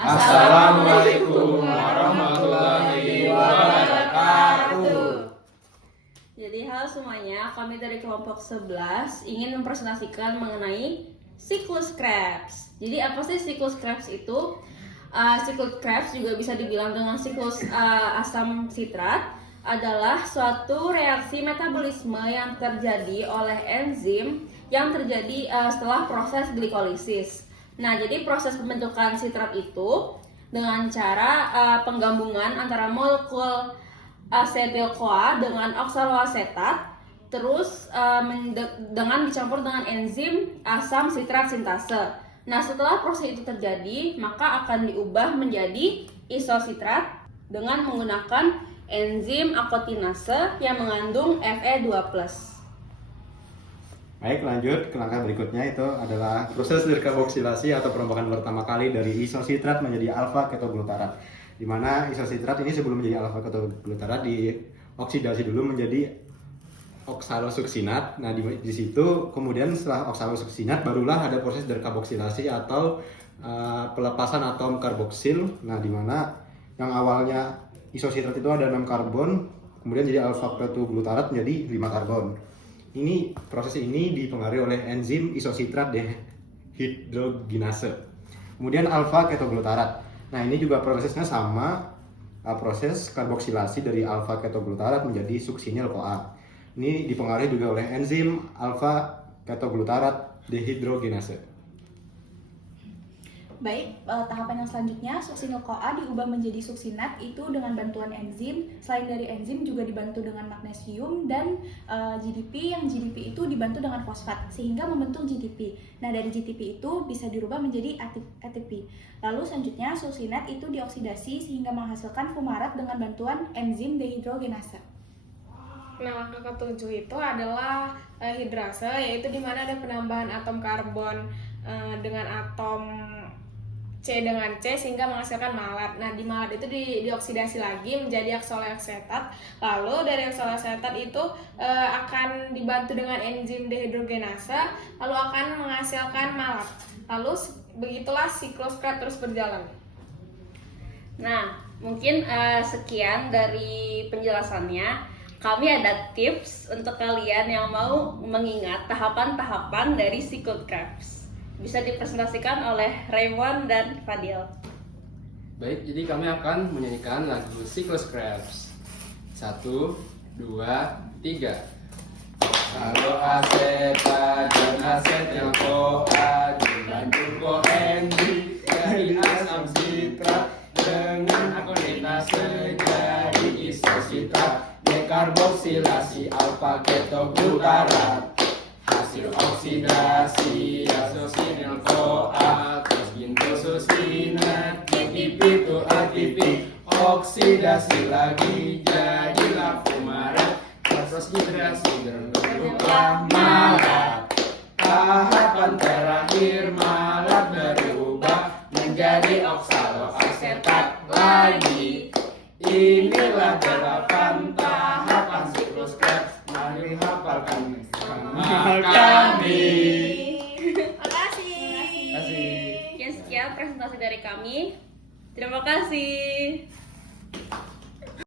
Assalamualaikum warahmatullahi wabarakatuh. Jadi halo semuanya, kami dari kelompok 11 ingin mempresentasikan mengenai siklus Krebs. Jadi apa sih siklus Krebs itu? Siklus Krebs juga bisa dibilang dengan siklus asam sitrat, adalah suatu reaksi metabolisme yang terjadi oleh enzim yang terjadi setelah proses glikolisis. Nah, jadi proses pembentukan sitrat itu dengan cara penggabungan antara molekul asetil-CoA dengan oksaloasetat, terus dengan dicampur dengan enzim asam sitrat sintase. Nah, setelah proses itu terjadi, maka akan diubah menjadi isositrat dengan menggunakan enzim akotinase yang mengandung Fe2+. Baik, lanjut ke langkah berikutnya, itu adalah proses dekarboksilasi atau perombakan pertama kali dari isositrat menjadi alfa ketoglutarat. Di mana isositrat ini sebelum menjadi alfa ketoglutarat dioksidasi dulu menjadi oksalosuksinat. Nah, di situ kemudian setelah oksalosuksinat barulah ada proses dekarboksilasi atau pelepasan atom karboksil. Nah, di mana yang awalnya isositrat itu ada 6 karbon, kemudian jadi alfa ketoglutarat menjadi 5 karbon. Proses ini dipengaruhi oleh enzim isositrat dehidrogenase. Kemudian alfa ketoglutarat. Nah, ini juga prosesnya sama, proses karboksilasi dari alfa ketoglutarat menjadi suksinil-CoA. Ini dipengaruhi juga oleh enzim alfa ketoglutarat dehidrogenase. Baik, tahapan yang selanjutnya, suksinil-CoA diubah menjadi suksinat itu dengan bantuan enzim. Selain dari enzim juga dibantu dengan magnesium dan GDP, yang GDP itu dibantu dengan fosfat sehingga membentuk GTP. Nah, dari GTP itu bisa dirubah menjadi ATP. Lalu selanjutnya suksinat itu dioksidasi sehingga menghasilkan fumarat dengan bantuan enzim dehidrogenase. Nah, langkah ketujuh itu adalah hidrase, yaitu di mana ada penambahan atom karbon dengan atom C dengan C sehingga menghasilkan malat. Nah, di malat itu dioksidasi lagi menjadi oksaloasetat. Lalu dari oksaloasetat itu akan dibantu dengan enzim dehidrogenase, lalu akan menghasilkan malat. Lalu begitulah siklus Krebs terus berjalan. Nah, mungkin sekian dari penjelasannya. Kami ada tips untuk kalian yang mau mengingat tahapan-tahapan dari siklus Krebs. Bisa dipresentasikan oleh Raymond dan Fadil. Baik, jadi kami akan menyanyikan lagu siklus Krebs. 1, 2, 3. Kalau asetat dan asetil-CoA dibantu koenzim dari asam sitrat dengan akotinase jadi isositrat, dekarboksilasi alfa ketoglutarat. Hasil oksidasi asosinil-CoA terus bintu susinat GTP itu ATP, oksidasi lagi jadilah fumarat, proses hidrasi berubah malat. Tahapan terakhir malat berubah menjadi oksaloasetat lagi. Inilah 8 tahapan siklus Krebs. Mari hafalkan bersama kami. Sekian presentasi dari kami. Terima kasih.